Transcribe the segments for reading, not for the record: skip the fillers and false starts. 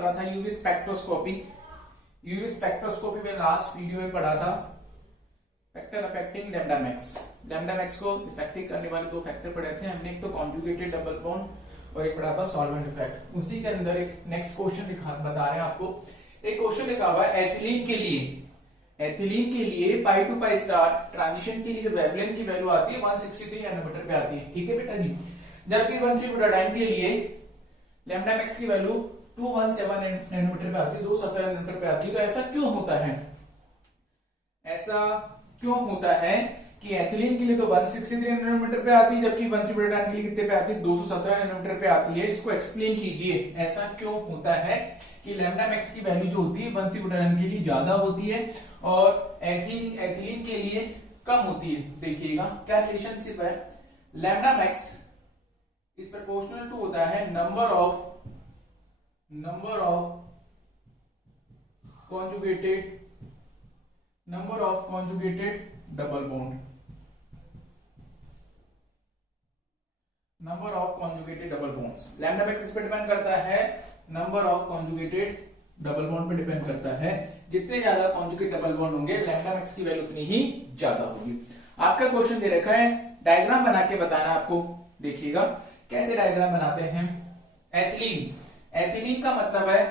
चल रहा था यूवी स्पेक्ट्रोस्कोपी। यूवी स्पेक्ट्रोस्कोपी में लास्ट वीडियो में पढ़ा था factor affecting lambda max. Lambda max को इफेक्टिव करने वाले दो फैक्टर पढ़े थे हमने, एक तो कॉन्जुगेटेड डबल बॉन्ड और एक पढ़ा था सॉल्वेंट इफेक्ट। उसी के अंदर एक नेक्स्ट क्वेश्चन बता रहे हैं आपको। एक क्वेश्चन लिखा हुआ है एथिलीन के लिए पाई टू पाई स्टार ट्रांजिशन के लिए वेवलेंथ की वैल्यू आती है 163 नैनोमीटर पे आती है, ठीक है बेटा जी। जबकि 1,3-बुटाडाइन के लिए लैम्डा मैक्स की वैल्यू 217 नैनोमीटर पे आती है, 217 नैनोमीटर पे आती है। तो ऐसा क्यों होता है कि एथिलीन के लिए तो 163 नैनोमीटर पे आती है, जबकि 1,3-बुटाडाइन के लिए कितने पे आती है, 217 नैनोमीटर पे आती है। इसको एक्सप्लेन कीजिए, ऐसा क्यों होता है कि लैम्डा मैक्स की वैल्यू जो होती है 1,3-बुटाडाइन के लिए ज्यादा होती है और एथिलीन के लिए कम होती है। देखिएगा क्या रिलेशनशिप है, lambda max is proportional to होता है number of conjugated double bond. Number of conjugated double bonds, lambda max इस पे डिपेंड करता है, number of conjugated double bond पे डिपेंड करता है। जितने ज्यादा कॉन्जुगेट डबल बॉन्ड होंगे लैम्डा मैक्स की वैल्यू उतनी ही ज्यादा होगी। आपका क्वेश्चन दे रखा है, डायग्राम बना के बताना आपको। देखिएगा कैसे डायग्राम बनाते हैं। एथिलीन का मतलब है,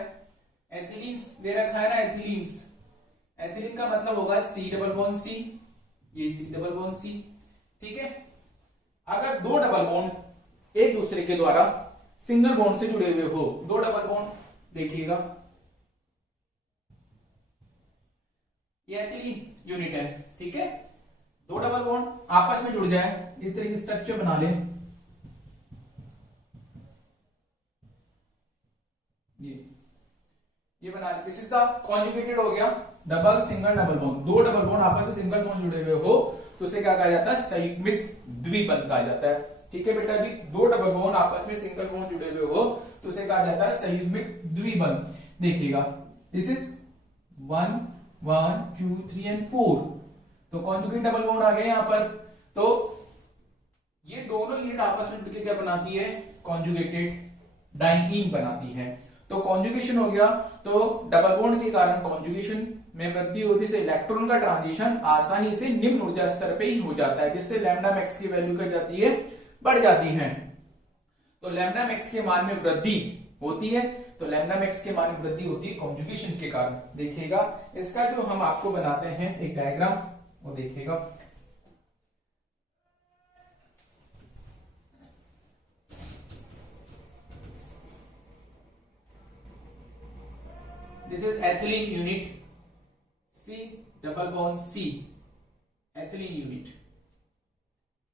एथिलीन दे रखा है ना, एथिलीन का मतलब होगा C डबल बॉन्ड C, ये C डबल बॉन्ड C, ठीक है। अगर दो डबल बॉन्ड एक दूसरे के द्वारा सिंगल बॉन्ड से जुड़े हुए हो, दो डबल बॉन्ड, देखिएगा ये एथिलीन यूनिट है, ठीक है। दो डबल बॉन्ड आपस में जुड़ जाए, इस तरह की स्ट्रक्चर बना ले, ये बना ले। दिस इज द कॉन्जुगेटेड हो गया डबल सिंगल डबल बॉन्ड। दो डबल बॉन्ड आपस में सिंगल बॉन्ड जुड़े हुए हो तो उसे क्या कहा जाता है, संयुग्मित द्विबंध कहा जाता है, ठीक है बेटा जी। दो डबल बॉन्ड आपस में सिंगल बॉन्ड जुड़े हुए हो तो उसे कहा जाता है संयुग्मित द्विबंध। देखिएगा दिस इज 1 1 2 3 एंड 4, तो कॉन्जुगेट डबल बॉन्ड आ गए यहां पर। तो ये दोनों यूनिट आपस में मिलकर क्या बनाती है, कॉन्जुगेटेड डाइईन बनाती है। तो कॉन्जुगेशन हो गया, तो डबल बॉन्ड के कारण कॉन्जुगेशन में वृद्धि होने से इलेक्ट्रॉन का ट्रांजिशन आसानी से निम्न ऊर्जा स्तर पे ही हो जाता है, जिससे लैम्डा मैक्स की वैल्यू क्या जाती है, बढ़ जाती है। तो लैम्डा मैक्स के मान में वृद्धि होती है, तो लैम्डा मैक्स के मान में वृद्धि होती है कॉन्जुगेशन के कारण। देखिएगा इसका जो हम आपको बनाते हैं एक डायग्राम, वो देखिएगा। This is ethylene unit, C double bond C, ethylene unit.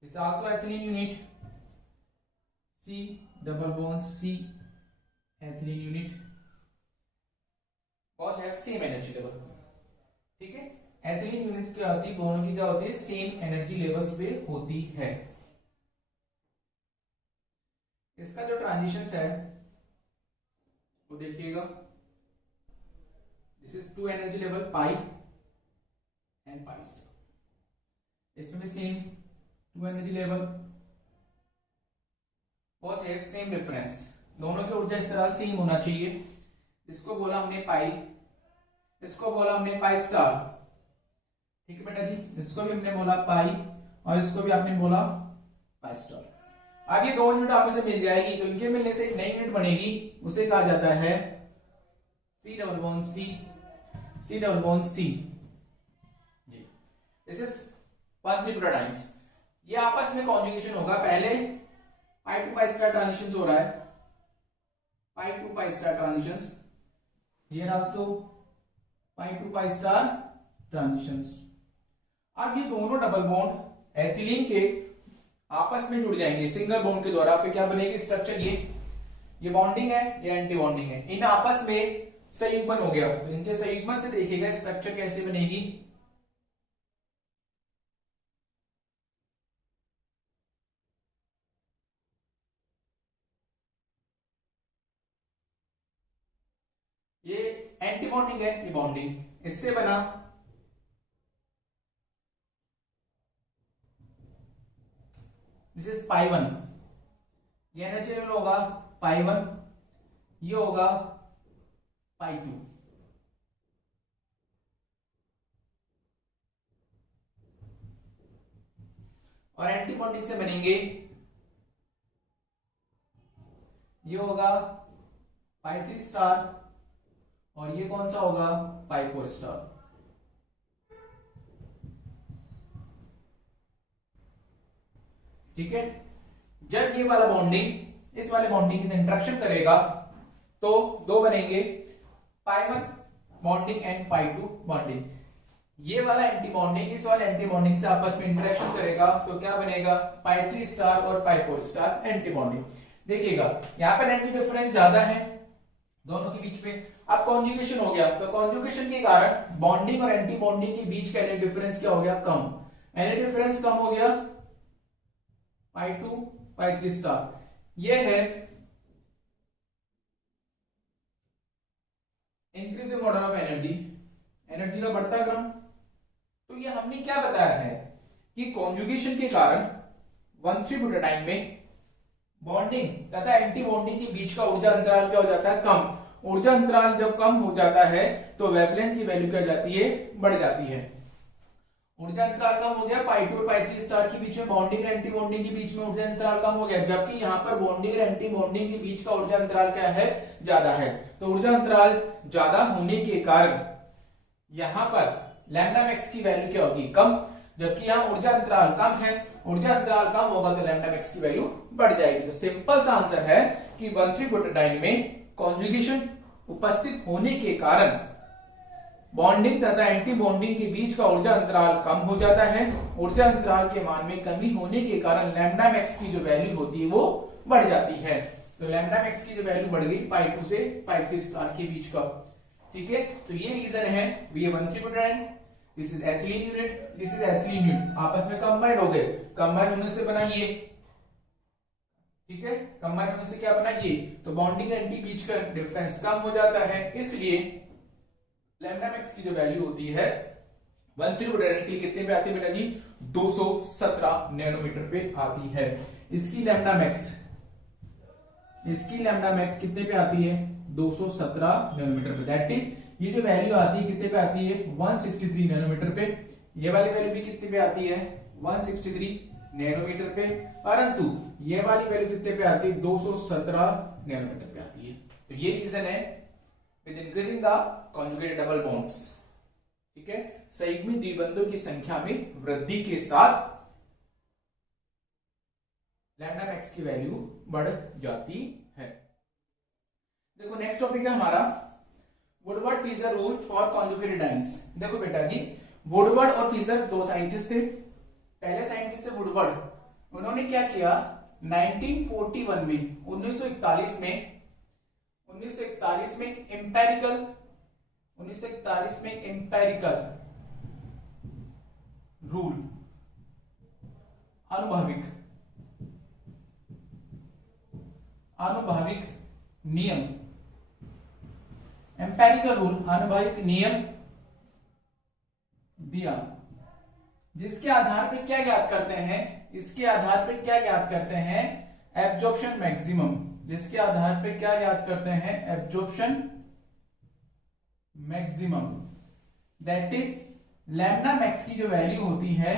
This is also ethylene unit, C double bond C, ethylene unit. Both have same energy level, ठीक है। एथिलीन यूनिट क्या होती है, दोनों की क्या होती है, सेम एनर्जी लेवल्स पे होती है। इसका जो ट्रांजिशंस है वो देखिएगा, this is 2 energy level pi and pi star. इसमें भी same 2 energy level, both have same difference, दोनों की ऊर्जा स्तर सेम होना चाहिए। इसको बोला हमने पाई, इसको बोला हमने पाई स्टार, ठीक है बेटा जी। इसको भी हमने बोला पाई और इसको भी आपने बोला पाई स्टार। अब ये दो यूनिट आपस में मिल जाएगी तो इनके मिलने से एक नई यूनिट बनेगी, उसे कहा जाता है C double bond C, C double bond C। This is 1,3-बुटाडाइन्स। ये आपस में कॉन्जुगेशन होगा, पहले pi to pi star transitions हो रहा है, pi to pi star transitions, here also pi to pi star transitions. अब ये दोनों डबल बॉन्ड एथिलीन के आपस में जुड़ जाएंगे सिंगल बॉन्ड के द्वारा, तो क्या बनेगी स्ट्रक्चर, ये बॉन्डिंग है, ये एंटी बॉन्डिंग है, इन आपस में संयुग्मन हो गया। तो इनके संयुग्मन से देखिएगा स्ट्रक्चर कैसे बनेगी, ये एंटी बॉन्डिंग है, ये बॉन्डिंग, इससे बना दिस इज पाई 1, ये एनर्जी लेवल होगा पाई 1, ये होगा पाई 2। और एंटी बॉन्डिंग से बनेंगे, ये होगा पाई 3 स्टार और ये कौन सा होगा पाई 4 स्टार। ठीक है, जब ये वाला बॉन्डिंग इस वाले बॉन्डिंग से इंटरेक्शन करेगा तो दो बनेंगे, पाई 1 बॉन्डिंग एंड पाई 2 बॉन्डिंग। ये वाला एंटी बॉन्डिंग इस वाले एंटी बॉन्डिंग से आपस में इंटरेक्शन करेगा तो क्या बनेगा पाई 3 स्टार और पाई 4 स्टार एंटी बॉन्डिंग। देखिएगा यहाँ पर एनर्जी डिफरेंस ज्यादा है दोनों के बीच में। अब कॉन्जुगेशन हो गया तो कॉन्जुगेशन के कारण बॉन्डिंग और एंटी बॉन्डिंग के बीच का एनर्जी डिफरेंस क्या हो गया कम। एनर्जी डिफरेंस कम हो गया पाई 2 पाई 3 स्टार। ये है increasing order of energy, energy का बढ़ता क्रम। तो ये हमने क्या बताया है कि कॉन्जुगेशन के कारण 1,3-बुटाडाइन में बॉन्डिंग तथा एंटी बॉन्डिंग के बीच का ऊर्जा अंतराल क्या हो जाता है कम। ऊर्जा अंतराल जब कम हो जाता है तो वेवलेंथ की वैल्यू क्या जाती है बढ़ जाती है। ऊर्जा अंतराल कम हो गया पाई 2 और पाई 3 स्टार के बीच में, बॉन्डिंग और एंटी बॉन्डिंग के बीच में ऊर्जा अंतराल कम हो गया, जबकि यहाँ पर बॉन्डिंग और एंटी बॉन्डिंग के बीच का ऊर्जा अंतराल क्या है ज्यादा है। तो ऊर्जा अंतराल ज्यादा होने के कारण यहां पर लैम्डा मैक्स की वैल्यू क्या होगी कम, जबकि यहां ऊर्जा अंतराल कम है। ऊर्जा अंतराल कम होगा तो लैम्डा मैक्स की वैल्यू बढ़ जाएगी। तो सिंपल सा आंसर है कि 1,3-बुटाडाइन में कॉन्जुगेशन उपस्थित होने के कारण बॉन्डिंग तथा एंटी बॉन्डिंग के बीच का ऊर्जा अंतराल कम हो जाता है। ऊर्जा अंतराल के मान में कमी होने के कारण लैम्डा मैक्स की जो वैल्यू होती है वो बढ़ जाती है। तो लैम्डा मैक्स की जो वैल्यू बढ़ गई पाई 2 से पाई 3 स्टार के बीच का। ठीक है, तो ये रीजन है। ये 1,3-बुटाडाइन, this is ethylene unit, this is ethylene unit, आपस में कंबाइंड हो गए। कंबाइंड होने से बना ये, ठीक है, कंबाइंड होने से क्या बना ये। तो बॉन्डिंग एंटी बीच का डिफरेंस कम हो जाता है, इसलिए लैम्डा मैक्स की जो वैल्यू होती है 1,3-बुटाडाइन के लिए कितने पे आती है बेटा जी 217 नैनोमीटर पे आती है। इसकी लैम्डा मैक्स कितने पे आती है 217 नैनोमीटर पे। दैट इज ये जो वैल्यू आती है कितने पे आती है 163 नैनोमीटर पे। ये वाली वैल्यू भी कितने पे आती है 163 नैनोमीटर पे, परंतु ये वाली वैल्यू कितने पे आती है 217 नैनोमीटर पे आती है। तो ये रीजन है with increasing the conjugate double bonds. ठीक है, संयुग्मित द्विबंधों की संख्या में वृद्धि के साथ लैम्डा मैक्स की वैल्यू बढ़ जाती है। देखो नेक्स्ट टॉपिक है हमारा Woodward Fieser rule for conjugated ions. देखो बेटा जी वुडवर्ड और फीजर दो साइंटिस्ट थे। पहले साइंटिस्ट थे वुडवर्ड, उन्होंने क्या किया 1941 में 1941 में एम्पेरिकल रूल आनुभविक नियम, एम्पेरिकल रूल आनुभविक नियम दिया, जिसके आधार पे क्या ज्ञात करते हैं, इसके आधार पे क्या ज्ञात करते हैं एब्जॉर्प्शन मैक्सिमम, जिसके आधार पे क्या ज्ञात करते हैं absorption maximum. That is lambda max की जो वैल्यू होती है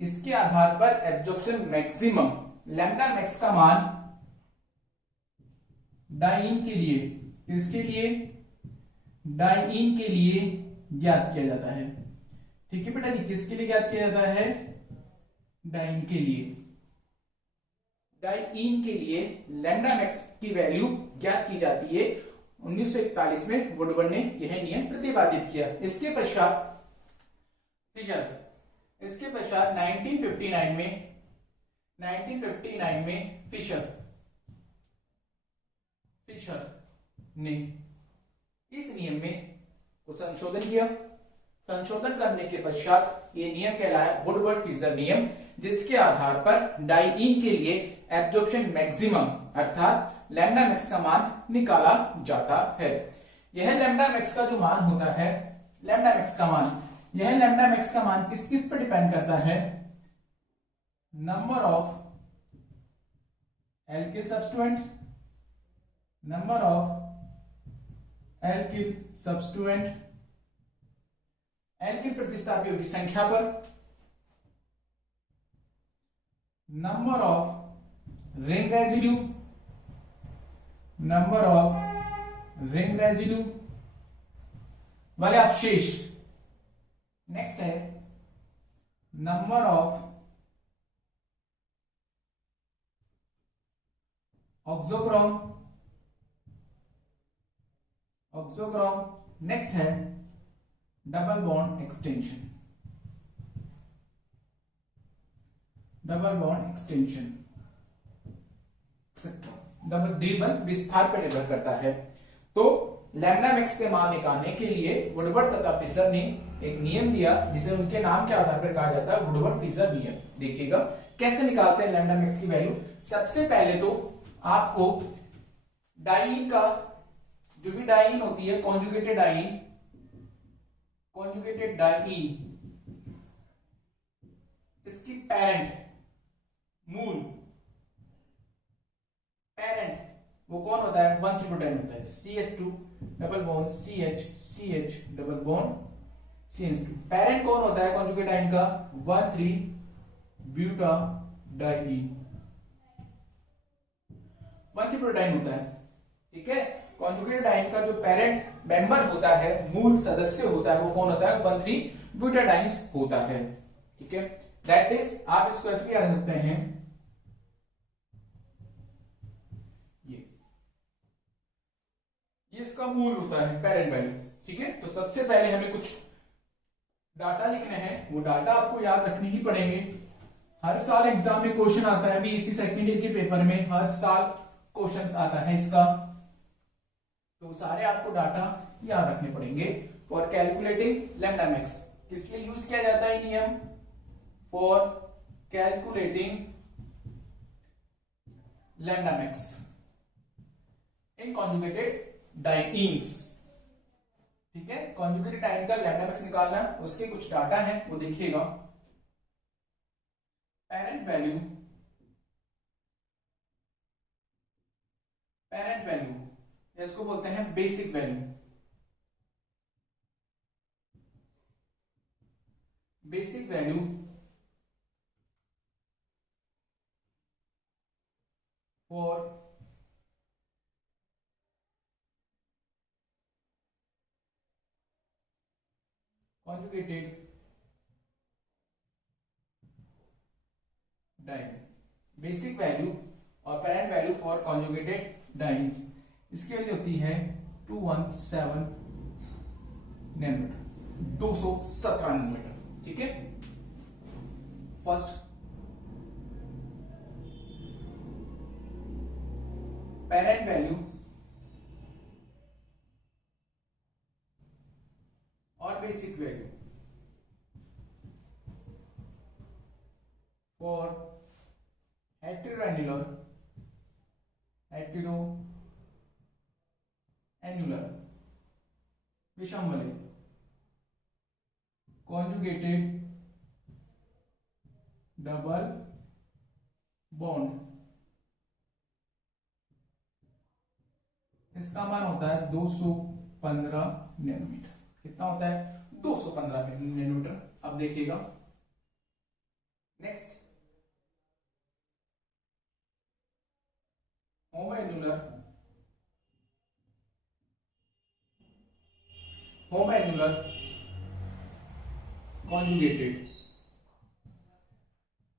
इसके आधार पर एब्जॉर्प्शन मैक्सिमम, लैम्डा मैक्स का मान डाइन के लिए, किसके लिए डाइन के लिए ज्ञात किया जाता है। ठीक है बेटा जी, किसके लिए ज्ञात किया जाता है डाइन के लिए। डाइन के लिए लैम्डा मैक्स की वैल्यू ज्ञात की जाती है। 1941 में वुडवर्ड ने यह नियम प्रतिपादित किया। इसके पश्चात 1959 में फिशर ने इस नियम में कुछ संशोधन किया। संशोधन करने के पश्चात ये नियम कहलाया वुडवर्ड फीजर नियम, जिसके आधार पर डाइन के लिए एब्जॉर्प्शन मैक्सिमम अर्थात लैम्डा मैक्स का मान निकाला जाता है। यह लैम्डा मैक्स का जो मान होता है, लैम्डा मैक्स का मान, यह लैम्डा मैक्स का मान किस किस पर डिपेंड करता है, number of alkyl substituent, number of alkyl substituent, alkyl प्रतिस्थापी होगी संख्या पर, number of ring residue, number of ring residue वाले अवशेष। नेक्स्ट है number of auxochrome, auxochrome. Next है double bond extension, double bond extension etcetera. Double द्विबल विस्तार पर निर्भर करता है। तो लैम्डा मैक्स के मान निकालने के लिए वुडवर्ड तथा फिशर ने एक नियम दिया जिसे उनके नाम के आधार पर कहा जाता है वुडवर्ड फिशर नियम। देखिएगा कैसे निकालते हैं लैम्डा मैक्स की वैल्यू। सबसे पहले तो आपको डाइन का, जो भी डाइन होती है कॉन्जुगेटेड डाइन, कॉन्जुगेटेड डाइन, इसकी पेरेंट, मूल पेरेंट वो कौन होता है, 1 3 होता है, CH2 double bond CH, CH double bond CH2। Parent कौन होता है कॉन्जुगेट डाइन का, 1 3 ब्यूटा डाइन, 1 3 प्रोटाइन होता है। ठीक है, कॉन्जुगेट डाइन का जो पेरेंट मेंबर होता है, मूल सदस्य होता है, वो कौन होता है, 1 3 ब्यूटाडाइंस होता है। ठीक है, दैट इज आप इसको ऐसे लिख सकते हैं, ये इसका मूल होता है पेरेंट वैल्यू। ठीक है, तो सबसे पहले हमें कुछ डाटा लिखने हैं, वो डाटा आपको याद रखने ही पड़ेंगे। हर साल एग्जाम में क्वेश्चन आता है, बीएससी सेकेंड ईयर के पेपर में हर साल क्वेश्चंस आता है इसका, तो सारे आपको डाटा याद रखने पड़ेंगे। फॉर कैलकुलेटिंग लैम्डा मैक्स किस लिए यूज किया जाता है नियम, for calculating lambda max in conjugated dance. ठीक है, कॉन्जुगेटेड डाइन का लैम्डा मैक्स निकालना, उसके कुछ डाटा है वो देखिएगा। पेरेंट वैल्यू, पेरेंट वैल्यू इसको बोलते हैं basic value, basic value for conjugated diene, basic value और parent value for conjugated dienes, इसकी वैल्यू होती है 217 नैनोमीटर, 217 नैनोमीटर। ठीक है, फर्स्ट पेरेंट वैल्यू और basic value for heteroannular, heteroannular विषमवलय कॉन्जुगेटेड डबल बॉन्ड, इसका मान होता है 215 नैनोमीटर। कितना होता है, 215 नैनोमीटर। अब देखिएगा नेक्स्ट होमोएन्युलर, होमोएन्युलर कॉन्जुगेटेड,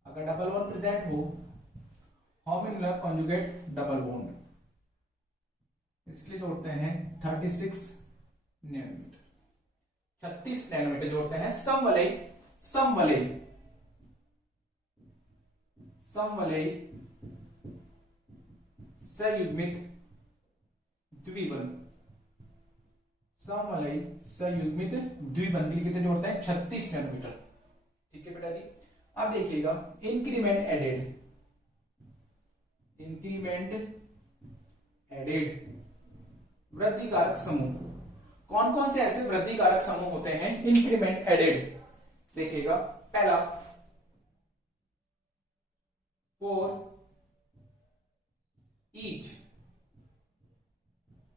अगर डबल बॉन्ड प्रेजेंट हो, होमोएन्युलर कॉन्जुगेट डबल बॉन्ड, इसके लिए जोड़ते हैं 36 नैनोमीटर, 36 नैनोमीटर जोड़ते हैं। समवलय, समवलय, समवलय संयुग्मित द्विबंध, समवलय संयुग्मित द्विबंध कितने जोड़ते हैं, 36 नैनोमीटर। ठीक है बेटा जी, अब देखिएगा इंक्रीमेंट एडेड, इंक्रीमेंट एडेड वृद्धि कारक समूह, कौन कौन से ऐसे वृद्धि कारक समूह होते हैं इंक्रीमेंट एडेड। देखिएगा पहला 4 each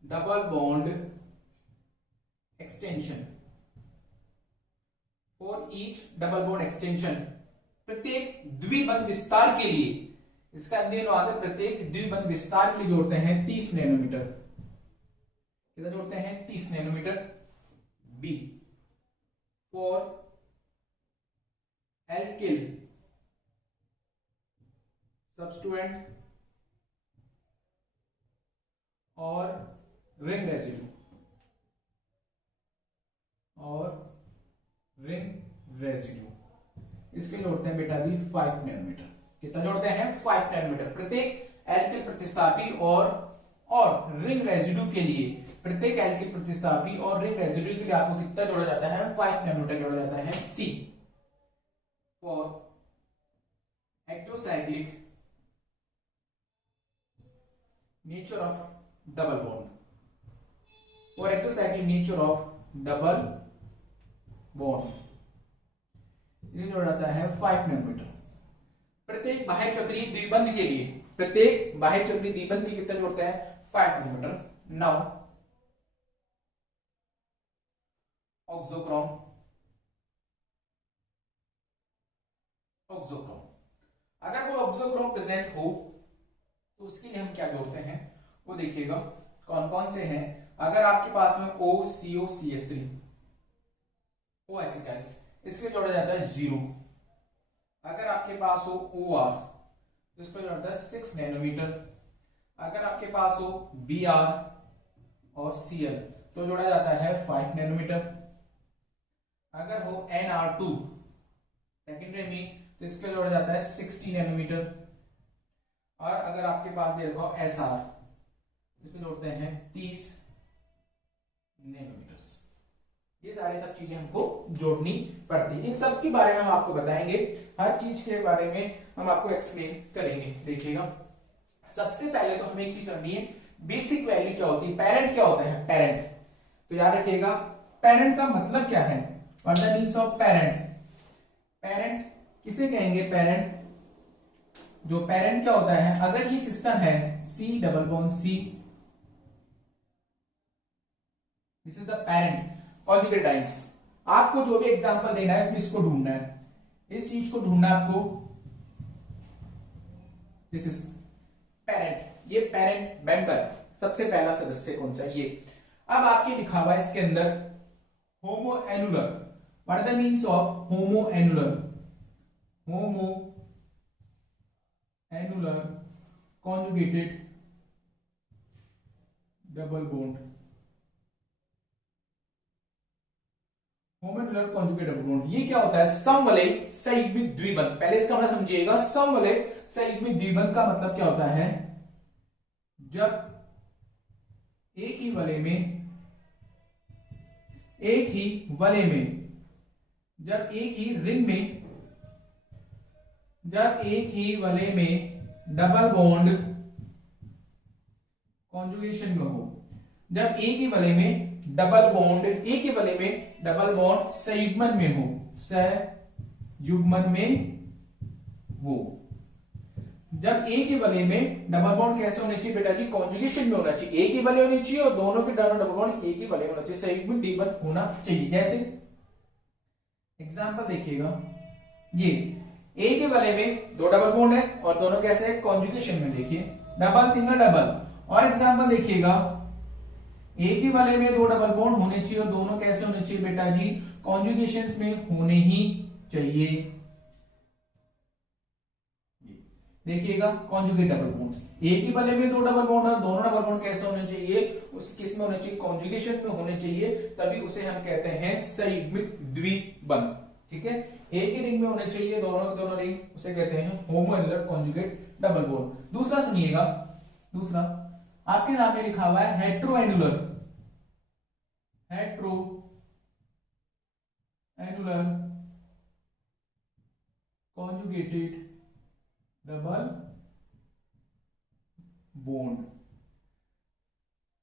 double bond extension, for each double bond extension, प्रत्येक द्विबंध विस्तार के लिए, इसका अध्ययन आता है प्रत्येक द्विबंध विस्तार के लिए जोड़ते हैं 30 नैनोमीटर। कितना जोड़ते हैं? 30 nanometer. B for alkyl substituent और रिंग रेजिड्यू, इसके जोड़ते हैं बेटा जी 5 नैनोमीटर। कितना जोड़ते हैं? 5 नैनोमीटर। प्रत्येक एल्किल प्रतिस्थापी और रिंग रेजिड्यू के लिए, प्रत्येक एल्किल प्रतिस्थापी और रिंग रेजिड्यू के लिए आपको कितना जोड़ा जाता है? 5 नैनोमीटर जोड़ा जाता है। See for exocyclic nature of double bond, for exocyclic nature of double bond, इसे जोड़ा जाता है 5 नैनोमीटर। प्रत्येक बाह्य चक्रीय द्विबंध के लिए, प्रत्येक बाह्य चक्रीय द्विबंध के कितना जोड़ते हैं? 5 नैनोमीटर। नाउ ऑक्सोक्रोम, अगर वो ऑक्सोक्रोम प्रेजेंट हो तो उसके लिए हम क्या जोड़ते हैं वो देखिएगा कौन कौन से हैं। अगर आपके पास में OCO-CH3 ओ एसिटाइल्स, इसके जोड़ा जाता है 0। अगर आपके पास हो OR तो इसको जोड़ा जाता है 6 नैनोमीटर। अगर आपके पास हो BR और Cl तो जोड़ा जाता है 5 नैनोमीटर। अगर हो NR2 सेकेंडरी में तो इसको जोड़ा जाता है 60 नैनोमीटर। और अगर आपके पास दे रखा हो SR, इसको जोड़ते हैं 30 नैनोमीटर। ये सारे सब चीजें हमको जोड़नी पड़ती है। इन सब के बारे में हम आपको बताएंगे, हर चीज के बारे में हम आपको एक्सप्लेन करेंगे। देखिएगा, सबसे पहले तो हमें एक चीज जाननी है, बेसिक वैल्यू क्या होती है, पेरेंट क्या होता है। पेरेंट तो याद रखिएगा, पेरेंट का मतलब क्या है, what the means of parent. Parent किसे कहेंगे? पेरेंट, जो पेरेंट क्या होता है, अगर ये सिस्टम है C double bond C, this is the parent conjugate dance. आपको जो भी एग्जांपल देना है इसमें इसको ढूंढना है, इस चीज को ढूंढना है आपको। दिस इज पेरेंट, ये पेरेंट मेंबर सबसे पहला सदस्य कौन सा है? ये। अब आपके लिखा हुआ है इसके अंदर homo annular, what the means of homo annular, homo annular conjugated double bond, homoannular conjugate double bond. ये क्या होता है? समवलय संयुग्मित द्विबंध। पहले इसका मतलब समझिएगा, समवलय संयुग्मित द्विबंध का मतलब क्या होता है? जब एक ही वलय में, जब एक ही रिंग में, जब एक ही वलय में डबल बॉन्ड कॉन्जुगेशन में हो, जब एक ही वलय में डबल बॉन्ड, एक ही वलय में डबल बॉन्ड संयुग्मन में हो, संयुग्मन में हो। जब एक ही वलय में डबल बॉन्ड कैसे होने चाहिए बेटा जी? कॉन्जुगेशन में होना चाहिए, एक ही वलय होनी चाहिए और दोनों के डबल बॉन्ड एक ही वलय में होना चाहिए, संयुग्मित द्विबंध होना चाहिए। जैसे एग्जांपल देखिएगा, ये एक ही वलय में दो डबल बॉन्ड है और दोनों कैसे है? कॉन्जुगेशन में। देखिए डबल सिंगल डबल। और एग्जांपल देखिएगा, एक ही वलय में दो डबल बॉन्ड होने चाहिए और दोनों कैसे होने चाहिए बेटा जी? कॉन्जुगेशंस में होने ही चाहिए। देखिएगा, कॉन्जुगेट डबल बॉन्ड्स, एक ही वलय में दो डबल बॉन्ड है, दोनों डबल बॉन्ड कैसे होने चाहिए? उस किस में होने चाहिए? कॉन्जुगेशन में होने चाहिए, तभी उसे हम कहते हैं संयुग्मित द्विबंध। ठीक है, एक ही रिंग में होने चाहिए दोनों रिंग, उसे कहते हैं होमोन्युलर कॉन्जुगेट डबल बॉन्ड। दूसरा सुनिएगा, दूसरा आपके सामने लिखा हुआ है hetero annular, hetero annular conjugated double bond.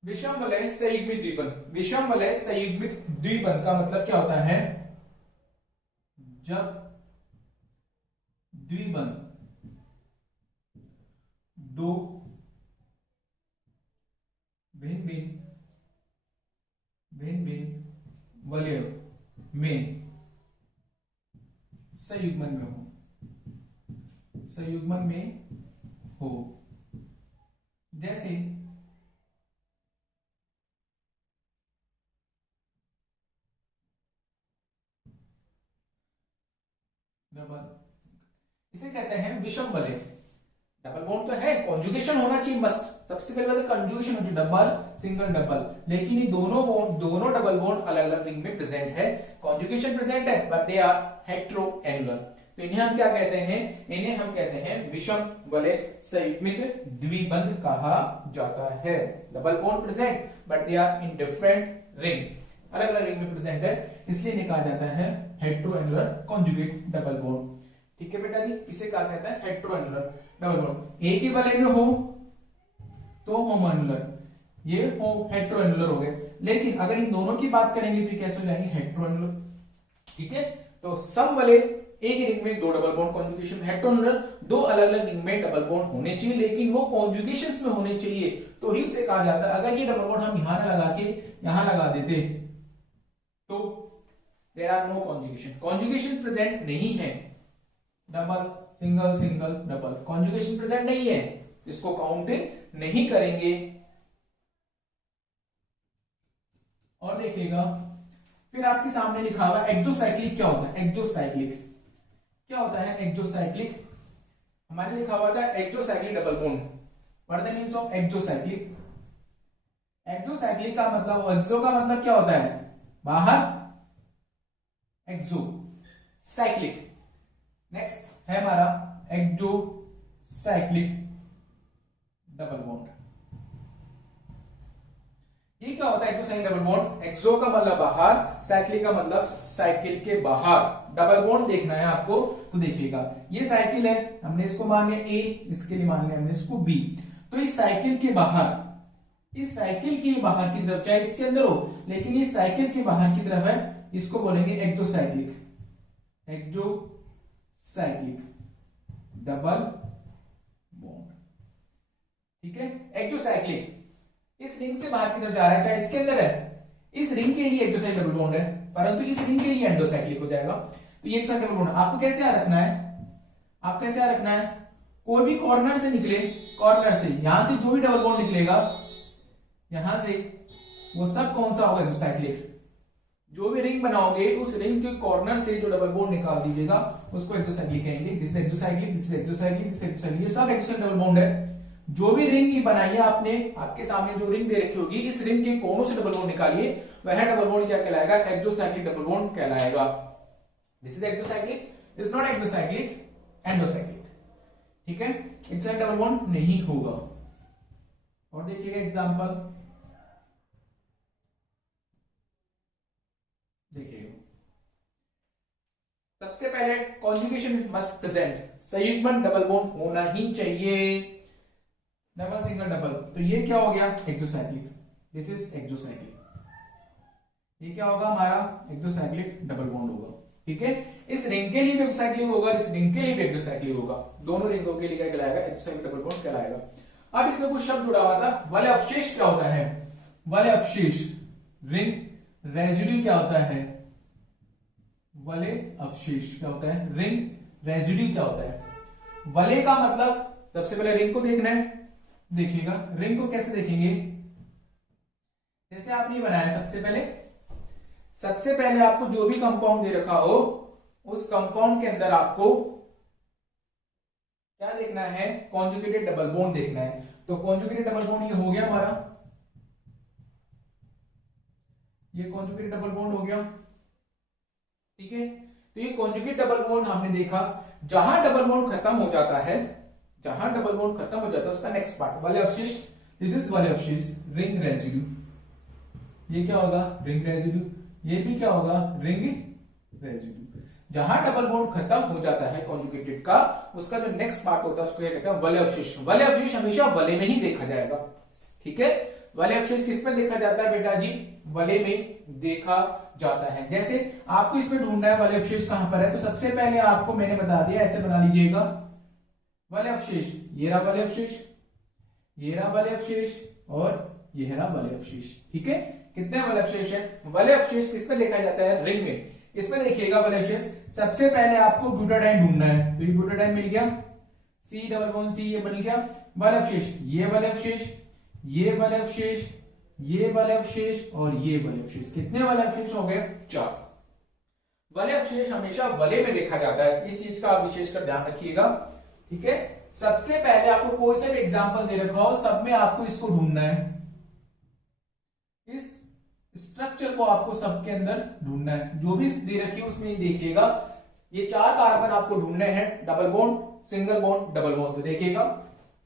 विषम वलय संयुग्मित द्विबंध, विषम वलय संयुग्मित द्विबंध का मतलब क्या होता है? जब द्विबंध दो भिन्न भिन्न संयुग्मन में हो। जैसे डबल, इसे कहते हैं विषम वलय। डबल बॉन्ड तो है, कॉन्जुगेशन होना चाहिए मस्ट, सबसे पहले बात कॉन्जुगेशन होती है, डबल सिंगल डबल, लेकिन ये दोनों डबल बॉन्ड अलग अलग रिंग में प्रेजेंट है, कॉन्जुगेशन प्रेजेंट है but they are heteroannular. तो इन्हें हम क्या कहते हैं, इन्हें हम कहते हैं विषम वलय संयुग्मित द्विबंध कहा जाता है। Double bond present but they are in different ring, अलग अलग रिंग में प्रेजेंट है, इसलिए इन्हें कहा जाता है hetero annular conjugate double bond. ठीक है बेटा जी, इसे कहा जाता है हेटेरो एनुलर डबल बॉन्ड। एक ही वलय में हो तो होमोएनुलर, ये हेटेरो एनुलर हो गए, लेकिन अगर इन दोनों की बात करेंगे तो कैसे हो जाएंगे, हेटेरो एनुलर। ठीक है, तो सम वलय एक ही रिंग में दो double bond conjugation, hetero annular दो अलग अलग रिंग में डबल बॉन्ड होने चाहिए, लेकिन वो कॉन्जुगेशंस में होने चाहिए, तो ही उसे कहा जाता है। अगर ये डबल बॉन्ड हम यहां लगा के यहां लगा देते तो there are no conjugation, conjugation present नहीं है, double single single double, conjugation present नहीं है, इसको काउंट नहीं करेंगे। और देखिएगा फिर आपके सामने लिखा हुआ एक्सोसाइक्लिक क्या होता है, एक्सोसाइक्लिक क्या होता है, एक्सोसाइक्लिक हमारे लिखा हुआ था exocyclic double bond, what the means of exocyclic. Exocyclic का मतलब, एक्सो का मतलब क्या होता है बाहर, एक्सो साइक्लिक, नेक्स्ट है हमारा एक्सोसाइक्लिक डबल बॉन्ड। ये क्या होता है एक्सोसाइक्लिक डबल बॉन्ड, एक्सो का मतलब बाहर, साइक्लिक का मतलब साइकिल के बाहर, डबल बॉन्ड देखना है आपको तो देखिएगा ये साइकिल है, हमने इसको मान लिया ए, इसके लिए मान लिया हमने इसको बी, तो इस साइकिल के बाहर, इस साइकिल के बाहर की तरफ, चाहे इसके अंदर हो लेकिन इस साइकिल के बाहर की तरफ है, इसको बोलेंगे एक्सोसाइक्लिक, एक्सोसाइक्लिक डबल बॉन्ड। ठीक है, एक्सोसाइक्लिक इस रिंग से बाहर की तरफ जा रहा है, चाहे इसके अंदर है, इस रिंग के लिए एक्सोसाइक्लिक डबल बॉन्ड है, परंतु इस रिंग के लिए एंडोसाइक्लिक हो जाएगा। तो ये एक्सोसाइक्लिक डबल बॉन्ड आपको कैसे याद रखना है, आप कैसे याद रखना है, कोई भी कॉर्नर से निकले, कॉर्नर से यहां से जो भी डबल बॉन्ड निकलेगा यहां से, वो सब कौन सा होगा, एक्सोसाइक्लिक। जो भी रिंग बनाओगे उस रिंग के कॉर्नर से जो डबल बॉन्ड निकाल दीजिएगा उसको एक्सोसाइक्लिक कहेंगे, this is exocyclic, this is exocyclic, this is exocyclic, ये सब एक्सोसाइक्लिक डबल बॉन्ड है। जो भी रिंग ही बनाइए आपने, आपके सामने जो रिंग दे रखी होगी, इस रिंग के कोनों से डबल बॉन्ड निकालिए, वह डबल बॉन्ड क्या कहलाएगा, एक्सोसाइक्लिक डबल बॉन्ड कहलाएगा। This is exocyclic, this not exocyclic, endocyclic. ठीक है, एक्सोसाइक्लिक डबल बॉन्ड नहीं होगा। और देखिएगा एग्जांपल, देखिएगा सबसे पहले कॉन्जुगेशन मस्ट प्रेजेंट, संयुग्मन डबल बॉन्ड होना ही चाहिए, डबल सिंगल डबल, तो ये क्या हो गया एक्सोसाइक्लिक, दिस इज एक्सोसाइक्लिक, ये क्या होगा हमारा एक्सोसाइक्लिक डबल बॉन्ड होगा। ठीक है, इस रिंग के लिए भी एक्सोसाइक्लिक होगा, इस रिंग के लिए भी एक्सोसाइक्लिक होगा, दोनों रिंगों के लिए क्या कहलाएगा, एक्सोसाइक्लिक डबल बॉन्ड कहलाएगा। अब इसमें कुछ शब्द जुड़ा हुआ था, वलय अवशेष क्या होता है, वलय अवशेष, रिंग रेजिड्यू क्या होता है, वलय अवशेष क्या होता है, रिंग रेजिड्यू क्या होता है। वलय का मतलब सबसे पहले रिंग को देखना है, देखिएगा रिंग को कैसे देखेंगे, जैसे आपने ये बनाया, सबसे पहले आपको जो भी कंपाउंड दे रखा हो उस कंपाउंड के अंदर आपको क्या देखना है, कॉन्जुगेटेड डबल बॉन्ड देखना है। तो कॉन्जुगेटेड डबल बॉन्ड ये हो गया हमारा, ये कॉन्जुगेटेड डबल बॉन्ड हो गया। ठीक है, तो ये कॉन्जुगेट डबल बॉन्ड हमने देखा, जहां डबल बॉन्ड खत्म हो जाता है, जहां डबल बॉन्ड खत्म हो जाता है उसका नेक्स्ट पार्ट वलय अवशेष, दिस इज वलय अवशेष, रिंग रेजिड्यू, ये क्या होगा रिंग रेजिड्यू, ये भी क्या होगा रिंग रेजिड्यू। जहां डबल बॉन्ड खत्म हो जाता है कॉन्जुगेटेड का, उसका जो नेक्स्ट पार्ट होता है उसको क्या कहते हैं, वलय अवशेष। वलय अवशेष हमेशा वलय में ही देखा जाएगा। ठीक है, वलय अवशेष किसमें देखा जाता है बेटा जी, वलय में देखा जाता है। जैसे आपको इसमें ढूंढना है वलय अवशेष कहां पर है, तो सबसे पहले आपको मैंने बता दिया, ऐसे बना लीजिएगा वलय अवशेष, ये रहा वलय अवशेष, ये रहा वलय अवशेष और ये रहा वलय अवशेष। ठीक है, कितने वलय अवशेष है, वलय अवशेष किसमें देखा जाता है, रिंग में। इसमें देखिएगा वलय अवशेष, सबसे पहले आपको ब्यूटाडाइन ढूंढना है, तो ये ब्यूटाडाइन मिल गया, सी डबल बॉन्ड सी, ये बन गया बल अवशेष, ये बल अवशेष, ये बल अवशेष, ये बल अवशेष और ये बल अवशेष। कितने बल अवशेष हो गए? 4। बल अवशेष हमेशा वलय में देखा जाता है, इस चीज का आप विशेष कर ध्यान रखिएगा, ठीक है। सबसे पहले आपको कोई सा भी एग्जांपल दे रखा हो, सब में आपको इसको ढूंढना है, इस स्ट्रक्चर को आपको सबके अंदर ढूंढना है। जो भी दे रखी है उसमें ये देखिएगा, ये 4 कार्बन आपको ढूंढने हैं, double bond, single bond, double bond. तो देखिएगा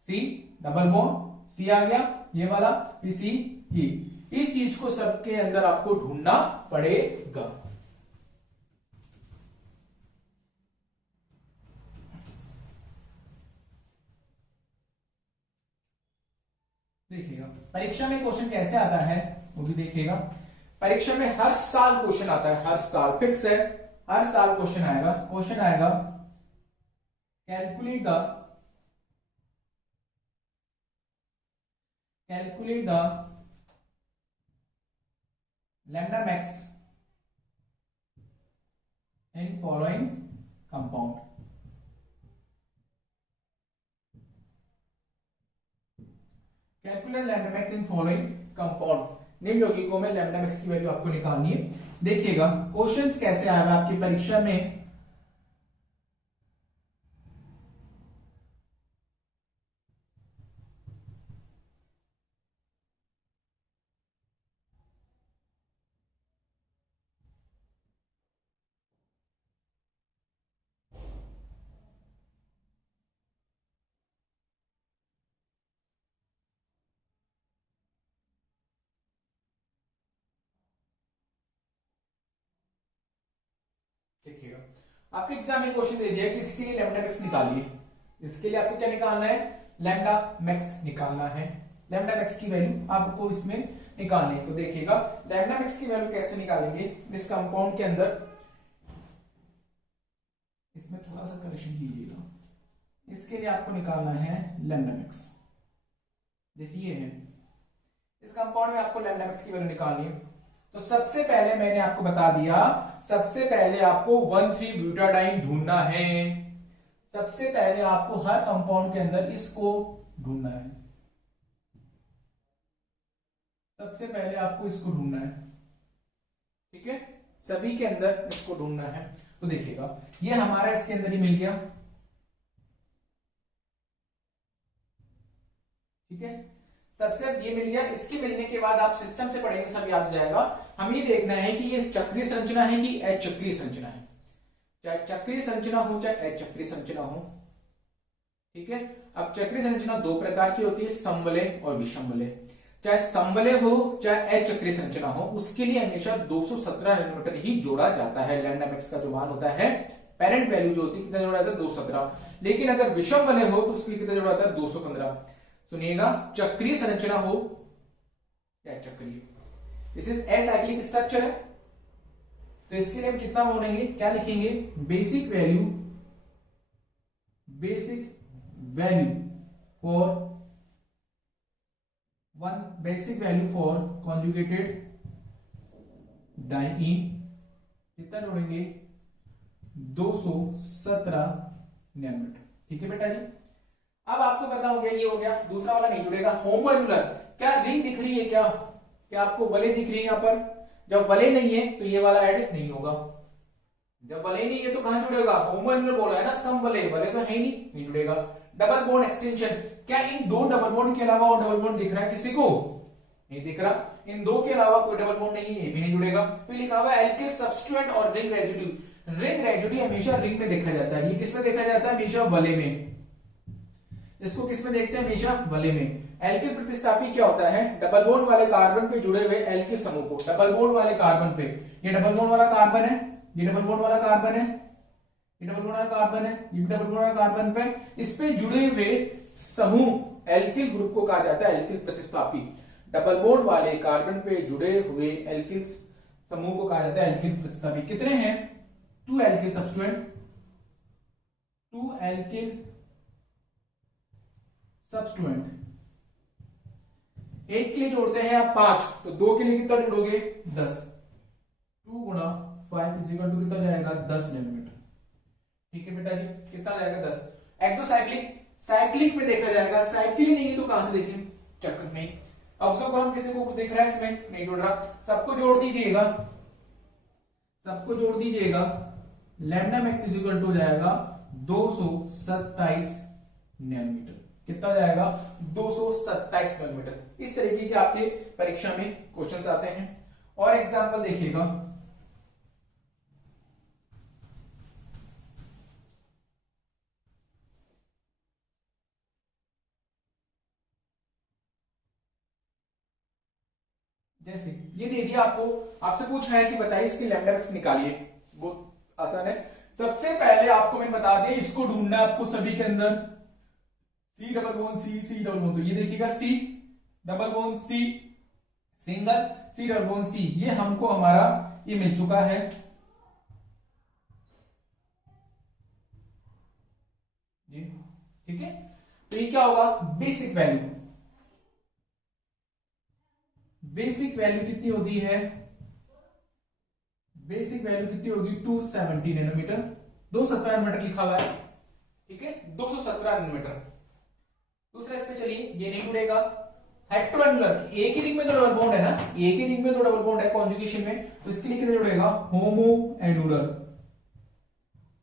सी डबल बॉन्ड, सी आ गया ये वाला, फिर सी ई। इस चीज को सबके अंदर आपको ढूंढना पड़ेगा। देखिएगा परीक्षा में क्वेश्चन कैसे आता है वो भी देखिएगा। परीक्षा में हर साल क्वेश्चन आता है, हर साल फिक्स है, हर साल क्वेश्चन आएगा। क्वेश्चन आएगा calculate the lambda max in following compound. Calculate lambda max in following compound. निम्न यौगिकों में लैम्डा मैक्स की वैल्यू आपको निकालनी है। देखिएगा क्वेश्चंस कैसे आएगा आपकी परीक्षा में। देखिएगा आपके एग्जाम में क्वेश्चन दे दिया कि इसके लिए लैम्डा मैक्स निकालिए। इसके लिए आपको क्या निकालना है? लैम्डा मैक्स निकालना है। लैम्डा मैक्स की वैल्यू आपको इसमें निकालनी है। तो देखिएगा लैम्डा मैक्स की वैल्यू कैसे निकालेंगे इस कंपाउंड के अंदर। इसमें थोड़ा सा करेक्शन कीजिएगा। इसके लिए आपको निकालना है लैम्डा मैक्स, जैसे ये है। इस कंपाउंड में आपको लैम्डा मैक्स की वैल्यू निकालनी है। तो सबसे पहले मैंने आपको बता दिया, सबसे पहले आपको 1,3-ब्यूटाडाइन ढूंढना है। सबसे पहले आपको हर कंपाउंड के अंदर इसको ढूंढना है। सबसे पहले आपको इसको ढूंढना है, ठीक है। सभी के अंदर इसको ढूंढना है। तो देखिएगा ये हमारा इसके अंदर ही मिल गया, ठीक है। सबसे ये मिल गया। इसके मिलने के बाद आप सिस्टम से पढ़ेंगे, सब याद हो जाएगा। हमें ये देखना है कि ये चक्रीय संरचना है कि अचक्रीय संरचना है। चाहे चक्रीय संरचना हो चाहे अचक्रीय संरचना हो, ठीक है। अब चक्रीय संरचना 2 प्रकार की होती है, समवलय और विषमवलय। चाहे समवलय हो चाहे अचक्रीय संरचना हो, उसके लिए हमेशा 217 नैनोमीटर ही जोड़ा जाता है। लैम्डा मैक्स का जो मान होता है, पेरेंट वैल्यू जो होती है, कितना जोड़ा जाता है? 217। लेकिन अगर विषमवलय हो तो उसके लिए कितना जोड़ा जाता है? 215। सुनिएगा, चक्रीय संरचना हो या चक्रीय, दिस इज एसाइक्लिक स्ट्रक्चर है। तो इसके लिए हम कितना बोलेंगे, क्या लिखेंगे? Basic value for conjugated diene कितना जोड़ेंगे? 217 नैनोमीटर, ठीक है बेटा जी। अब आपको पता हो गया, ये हो गया। दूसरा वाला नहीं जुड़ेगा, होमोन्यूलर। क्या रिंग दिख रही है? क्या आपको वलय दिख रही है? यहां पर जब वलय नहीं है तो ये वाला ऐड नहीं होगा। जब वलय नहीं है तो कहां जुड़ेगा? होमोन्यूलर बोला है ना, समवलय, वलय तो है नहीं जुड़ेगा। डबल बॉन्ड एक्सटेंशन, क्या इन 2 डबल बॉन्ड के अलावा और डबल बॉन्ड दिख रहा है किसी को? नहीं दिख रहा। इन 2 के अलावा कोई डबल बॉन्ड नहीं है, ये भी नहीं जुड़ेगा। फिर लिखा हुआ है एल्किल सब्सट्रेट और रिंग रेजिड्यू। रिंग रेजिड्यू हमेशा रिंग में देखा जाता है। ये किसमें देखा जाता है? हमेशा वलय में। इसको किसमें देखते हैं? हमेशा वलय में। एल्किल प्रतिस्थापी क्या होता है? डबल बॉन्ड वाले कार्बन पे जुड़े हुए एल्किल समूह को, डबल बॉन्ड वाले कार्बन पे, ये डबल बॉन्ड वाला कार्बन है, ये डबल बॉन्ड वाला कार्बन है, ये डबल बॉन्ड वाला कार्बन है, ये डबल बॉन्ड वाला कार्बन पे, इस पे जुड़े हुए समूह एल्किल ग्रुप को कहा जाता है एल्किल प्रतिस्थापी। डबल बॉन्ड वाले कार्बन पे जुड़े हुए एल्किल समूह को कहा जाता है एल्किल प्रतिस्थापी। कितने हैं? 2 एल्किल सब्स्टिट्यूएंट, 2 एल्किल सब्स्टिट्यूएंट। एक के लिए जोड़ते हैं आप 5, तो 2 के लिए कितना जोड़ोगे? 10। 2 गुणा 5 इक्वल टू कितना जाएगा? 10 नैनोमीटर, ठीक है बेटा जी। कितना जाएगा? 10। एक्सोसाइक्लिक साइक्लिक में देखा जाएगा, साइकिल ही नहीं है तो कहां से देखें, चक्कर नहीं। ऑक्सोक्रोम किसी को कुछ दिख रहा है इसमें, नहीं जुड़ रहा, सबको जोड़ दीजिएगा, सबको जोड़ दीजिएगा, lambda max is equal to हो जाएगा 227 नैनोमीटर। कितना हो जाएगा, 227 नैनोमीटर। इस तरीके के आपके परीक्षा में क्वेश्चंस आते हैं। और एग्जांपल देखिएगा, जैसे ये दे दिया आपको, आपसे पूछा है कि बताइए इसकी लैम्डा मैक्स निकालिए। बहुत आसान है। सबसे पहले आपको मैंने बता दिया, इसको ढूंढना है आपको सभी के अंदर, C double bond C, C double bond, तो ये देखिएगा C double bond C single, C double bond C, ये हमको हमारा ये मिल चुका है। ये ठीक है, तो ये क्या होगा, बेसिक वैल्यू। बेसिक वैल्यू कितनी होती है, बेसिक वैल्यू कितनी होगी, 270 नैनोमीटर, 217 नैनोमीटर लिखा हुआ है, ठीक है, 217 नैनोमीटर। दूसरा इस पे चलिए, ये नहीं जुड़ेगा, हेट्रोएनुलर, एक ही रिंग में दो डबल बॉन्ड है ना, एक ही रिंग में दो डबल बॉन्ड है कॉन्जुगेशन में, तो इसके लिए कितना जुड़ेगा, होमो annular,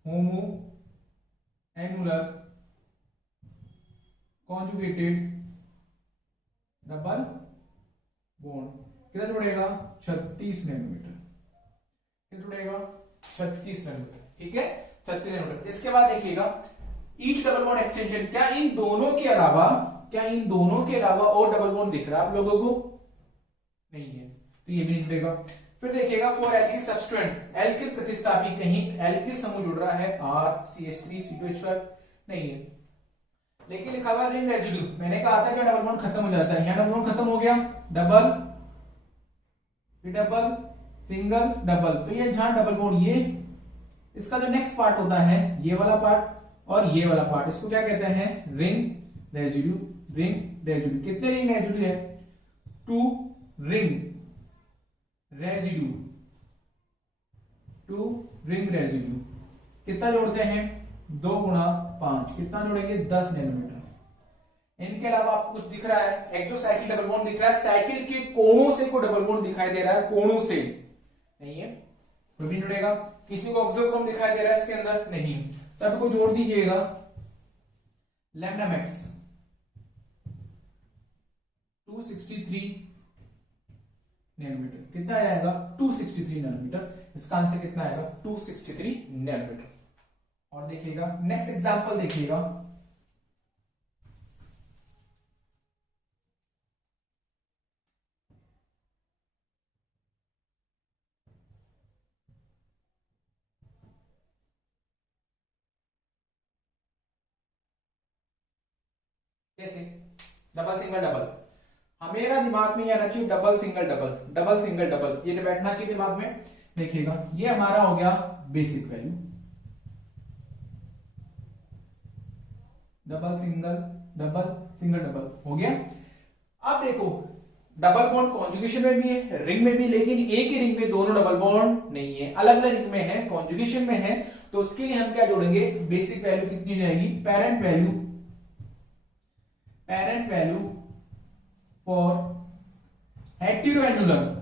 homo annular conjugated double bond, कितना जुड़ेगा, 36 नैनोमीटर, कितना जुड़ेगा, 36 नैनोमीटर, ठीक है, 36 नैनोमीटर। इसके बाद देखिएगा ईच डबल बॉन्ड एक्सटेंशन, क्या इन दोनों के अलावा, क्या इन दोनों के अलावा और डबल बॉन्ड दिख रहा है आप लोगों को, नहीं है, तो ये भी नहीं जुड़ेगा। फिर देखिएगा फॉर एल्किल सब्सटेंट, एल्किल प्रतिस्थापी, कहीं एल्किल समूह जुड़ रहा है, R CH3 C2H5 नहीं है, लेकिन लिखा हुआ रिंग रेजिड्यू, मैंने कहा था कि डबल बॉन्ड खत्म हो जाता है, यहां डबल बॉन्ड खत्म हो गया, डबल फिर डबल सिंगल डबल, तो ये जहां डबल बॉन्ड, ये इसका जो नेक्स्ट पार्ट होता है, ये वाला पार्ट और ये वाला पार्ट, इसको क्या कहते हैं, रिंग रेजिड्यू, रिंग रेजिड्यू। कितने रिंग रेजिड्यू है, 2 रिंग रेजिड्यू, 2 रिंग रेजिड्यू, कितना जोड़ते हैं, 2 गुणा 5, कितना जोड़ेंगे, 10 नैनोमीटर। इनके अलावा आपको कुछ दिख रहा है, एक्सोसाइक्लिक डबल बॉन्ड दिख रहा है, साइकिल के कोणों से कोई डबल बॉन्ड दिखाई दे रहा है, कोणों से नहीं है, कोई भी जुड़ेगा। किसी को ऑक्सोक्रोम दिखाई दे रहा है इसके अंदर, नहीं, सबको जोड़ दीजिएगा, लैम्डा मैक्स 263 नैनोमीटर, कितना आएगा, 263 नैनोमीटर, इसका आंसर कितना आएगा, 263 नैनोमीटर। और देखिएगा नेक्स्ट एग्जांपल देखिएगा, कैसे, डबल सिंगल डबल, हमेरा दिमाग में ये आना चाहिए, double single double, double single double, ये बैठना चाहिए दिमाग में। देखिएगा ये हमारा हो गया basic value, double single double हो गया। अब देखो डबल बॉन्ड कॉन्जुगेशन में भी है, रिंग में भी, लेकिन एक ही रिंग में दोनों डबल बॉन्ड नहीं है, अलग अलग रिंग में है, कॉन्जुगेशन में है, तो उसके लिए हम क्या जोड़ेंगे, बेसिक वैल्यू कितनी हो जाएगी, parent value for heteroannular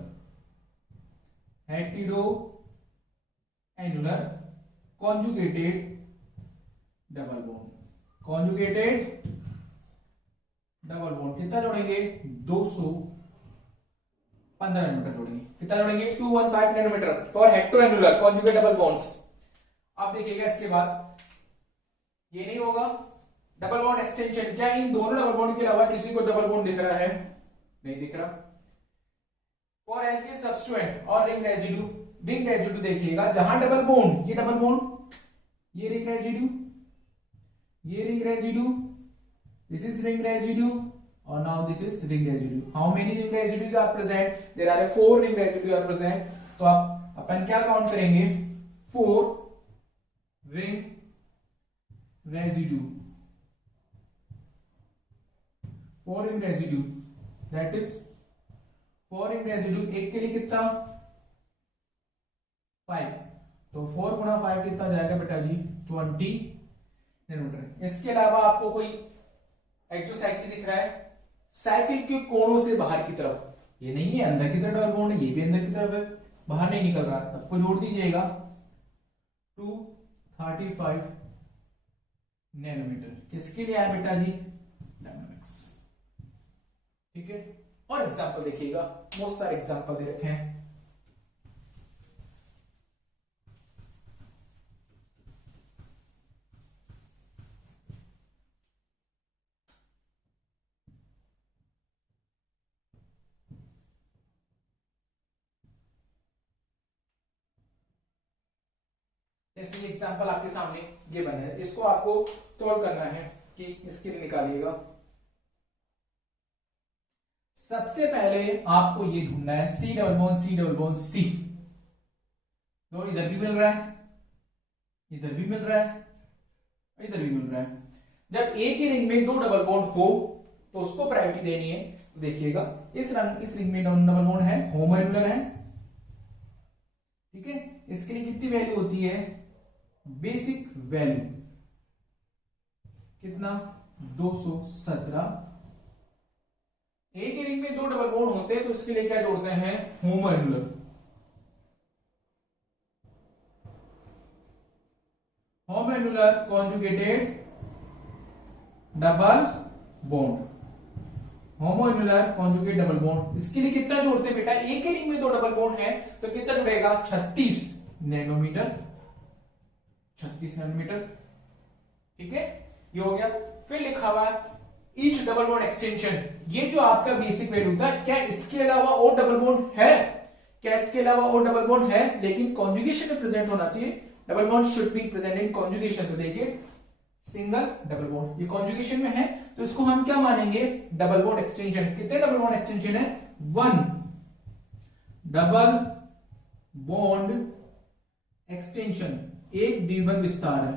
conjugated double bond, कितना जोड़ेंगे, 215 नैनोमीटर जोड़ेंगे, कितना जोड़ेंगे, 215 nanometer for heteroannular conjugate double bonds. अब देखिएगा इसके बाद ये नहीं होगा, डबल बॉन्ड एक्सटेंशन, क्या इन दोनों डबल बॉन्ड के अलावा किसी को डबल बॉन्ड दिख रहा है, नहीं दिख रहा। फॉर एल्किल सब्स्टिट्यूएंट और रिंग रेजिड्यू देखिएगा, जहां डबल बॉन्ड, ये डबल बॉन्ड, ये रिंग रेजिड्यू, ये ring residue, this is ring residue, और now this is ring residue. How many ring residues are present, there are 4 ring residue are present, तो आप अपन क्या काउंट करेंगे, 4 ring residue, 4 ring residue, that is 4 ring residue, एक के लिए कितना, 5, तो 4 गुणा 5 कितना जाएगा बेटा जी, 20 नैनोमीटर। इसके अलावा आपको कोई एक्सोसाइक्लिक दिख रहा है, साइकिल के कोनों से बाहर की तरफ, ये नहीं है अंदर की तरफ डबल बॉन्ड है, ये भी अंदर की तरफ है, बाहर नहीं निकल रहा, सबको जोड़ दीजिएगा 235 नैनोमीटर। किसके लिए आया बेटा जी? डायनामिक्स। ठीक है, और एग्जांपल देखिएगा, बहुत सारे एग्जांपल दे रखे हैं। जैसे ये एग्जांपल आपके सामने ये बने हैं, इसको आपको सॉल्व करना है कि इसके लिए निकालिएगा। सबसे पहले आपको ये ढूंढना है C double bond C double bond C. तो इधर भी मिल रहा है, इधर भी मिल रहा है, इधर भी मिल रहा है। जब एक ही रिंग में दो डबल बॉन्ड हो तो उसको प्रायोरिटी देनी है। तो देखिएगा इस रिंग में डबल बॉन्ड है, होमोन्युलर है। ठीक है, इसके लिए कितनी वैल्यू होती है? बेसिक वैल्यू कितना? 217। एक ही रिंग में दो डबल बॉन्ड होते हैं तो इसके लिए क्या जोड़ते हैं? Homoannular. Homoannular conjugated double bond, homoannular conjugate double bond. इसके लिए कितना जोड़ते हैं बेटा? एक ही रिंग में दो डबल बॉन्ड है तो कितना जुड़ेगा? 36 नैनोमीटर। 36 नैनोमीटर। ठीक है, ये हो गया। फिर लिखा हुआ ईच डबल बॉन्ड एक्सटेंशन, ये जो आपका बेसिक वैल्यू था, क्या इसके अलावा और डबल बॉन्ड है? क्या इसके अलावा और डबल बॉन्ड है? लेकिन कॉन्जुगेशन में प्रेजेंट होना चाहिए। Double bond should be present in conjugation. तो देखिए सिंगल डबल बॉन्ड, ये कॉन्जुगेशन में है तो इसको हम क्या मानेंगे? Double bond extension. कितने डबल बॉन्ड एक्सटेंशन है? 1 डबल बॉन्ड एक्सटेंशन, एक द्विबंध विस्तार है।